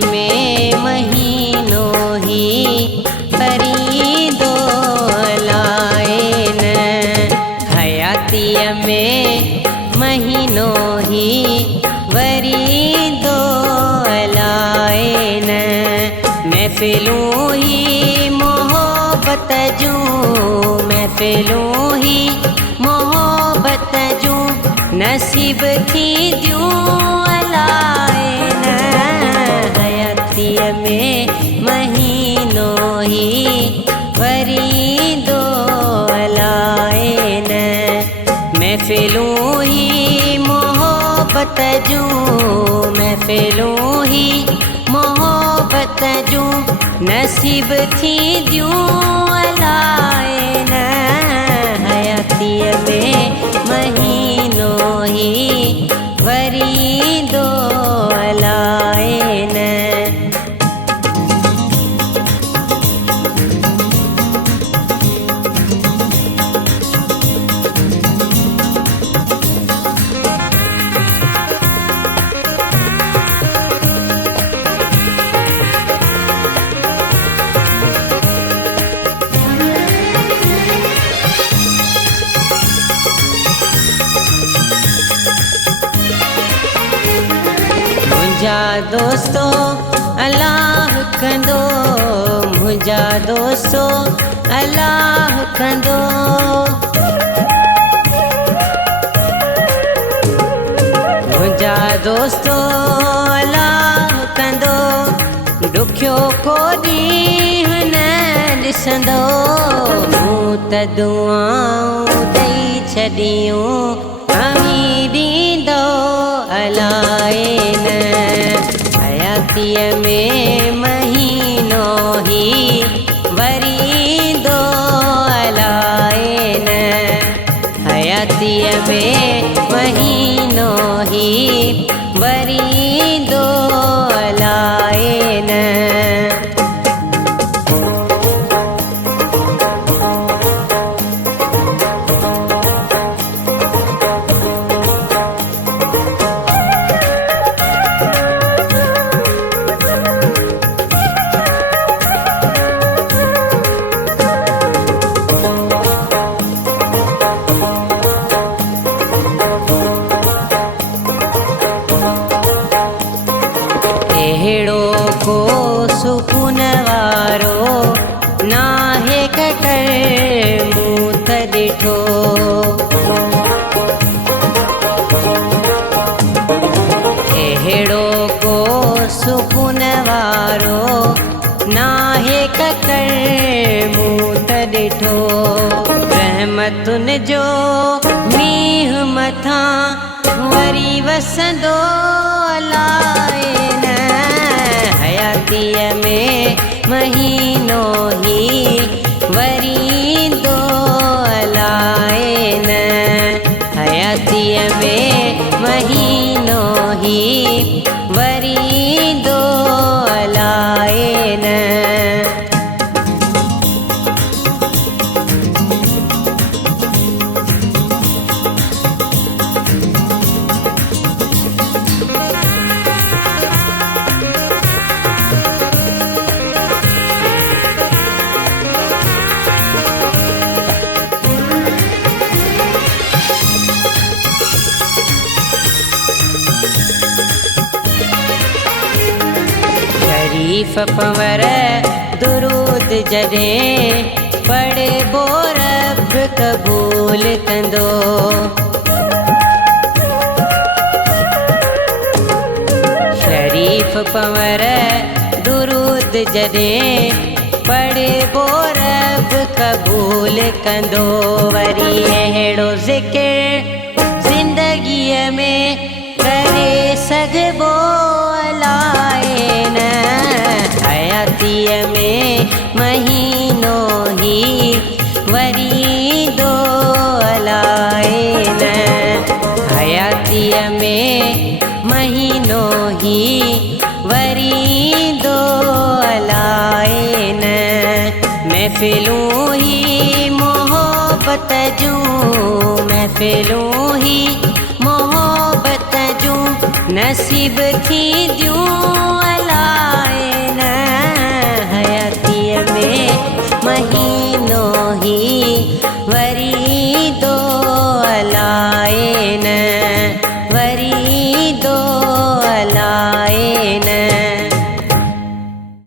में महीनों ही परी दो लायन, हयातिय में महीनों ही वरी दो लायन। महफिलों ही मोहब्बत जूं, महफिलों ही मोहब्बत जूं, नसीब थी जूं अलायन। हयातिय में महीनों ही वरी दो अलायन। महफिलों ही मोहब्बत जूं, महफिलों ही मोहब्बत जूं, नसीब थी जूं अलायन। हयातिय में महीनों ही वरी दो अलायन। मुझा दोस्तों अल्लाह कंदो, मुझा दोस्तों अल्लाह कंदो। मुझा दोस्तों अल्लाह कंदो, दुखियो को ॾींहुं न ॾिसंदो। मूं त दुआऊं ॾेई छॾियूं, अमी ॾींदो अलायन। हयातिय में महीनों ही वरी दो अलायन। हयातिय में महीनों ही वरी दो अलायन। अहिड़ो को सुकून वारो नाहे ककर मूं त ॾिठो। अहिड़ो को सुकून वारो नाहे ककर मूं त ॾिठो। रहमतुनि जो मींहुं मथां वरी वसंदो अलायन। हयातिय में महीनों ही वरी दो अलायन। हयातिय में महीनों ही वरी दो अलायन। शरीफ पंवर दुरूद जॾहिं पढ़े बो रब क़बूल कंदो। शरीफ पंवर दुरूद जॾहिं पढ़े बो रब क़बूल कंदो। वरी अहिड़ो ज़िक्र ज़िंदगीअ में करे सघिबो अलायन। हयातिय में महीनो ही वरी दो अलाए न। हयातीअ में महीनो ही वरी दो अलाए न। महफ़िलूं ही मोहब्बत जूं, महफ़िलूं ही मोहब्बत जूं नसीब थींदियूं अलाए न। हयातीअ में महीनो